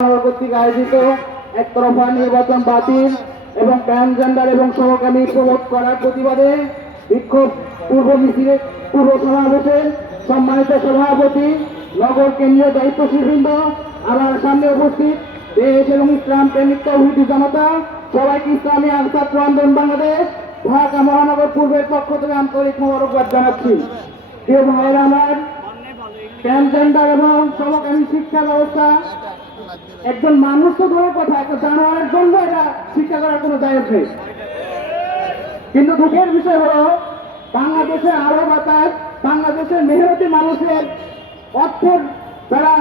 কর্তৃক আয়োজিত একতরফা নির্বাচন বাতিল এবং ট্রান্সজেন্ডার এবং প্রবোধ করার প্রতিবাদে বিক্ষোভ পূর্ব মিছিলে, পূর্ব সমাবেশে সম্মানিত সভাপতি, নগর কেন্দ্রীয় দায়িত্বশীল বৃন্দ আমার সামনে উপস্থিত দেশ এবং ইসলাম প্রেমিক জনতা, সবাইকে ইসলামী ছাত্র আন্দোলন বাংলাদেশ, ঢাকা মহানগর পূর্বের পক্ষ থেকে আন্তরিক মোবারকবাদ জানাচ্ছি। প্রিয় ভাইয়েরা আমার, ট্রান্সজেন্ডার এবং সমকামী শিক্ষা ব্যবস্থা একজন মানুষ তো দূরের কথা, একটা জানোয়ারের জন্য এটা শিক্ষা করার কোনো দায়িত্ব নেই। কিন্তু দুঃখের বিষয় হলো বাংলাদেশের আরও বাতাস, বাংলাদেশের মেহনতি মানুষের অর্থের যারা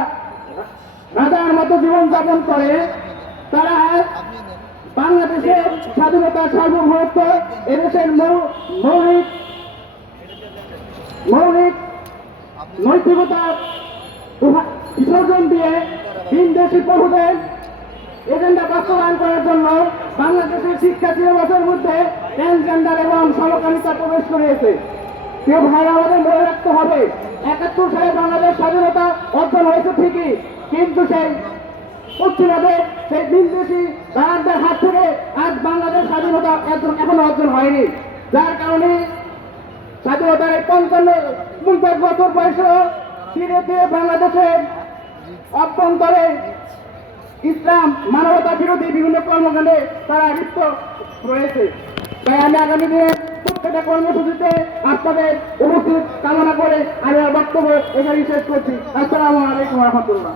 রাজার মতো জীবনযাপন করে, তারা বাংলাদেশের স্বাধীনতা সার্বভৌমত্ব, এদেশের মৌলিক মৌলিক নৈতিকতা বিসর্জন দিয়ে তিন দেশি প্রভুদের এজেন্ডা বাস্তবায়ন করার জন্য বাংলাদেশের শিক্ষা সিলেবাসের মধ্যে ট্রান্সজেন্ডার এবং সমকামিতা প্রবেশ করিয়েছে। কেউ ভাই আমাদের মনে রাখতে হবে, একাত্তর সালে বাংলাদেশ স্বাধীনতা অর্জন হয়েছে ঠিকই, কিন্তু সেই পশ্চিমাদের, সেই বিদেশি দালালদের হাত থেকে আজ বাংলাদেশ স্বাধীনতা এখন- অর্জন হয়নি। যার কারণে স্বাধীনতার পঞ্চান্ন বছর বয়সে ধীরে ধীরে বাংলাদেশের অভ্যন্তরে ইসলাম মানবতা বিরোধী বিভিন্ন কর্মকাণ্ডে তারা লিপ্ত রয়েছে। তাই আমি আগামী দিনে প্রত্যেকটা কর্মসূচিতে আপনাদের উপস্থিত কামনা করে আমি আমার বক্তব্য এখানেই শেষ করছি। আসসালামু আলাইকুম রহমতুল্লাহ।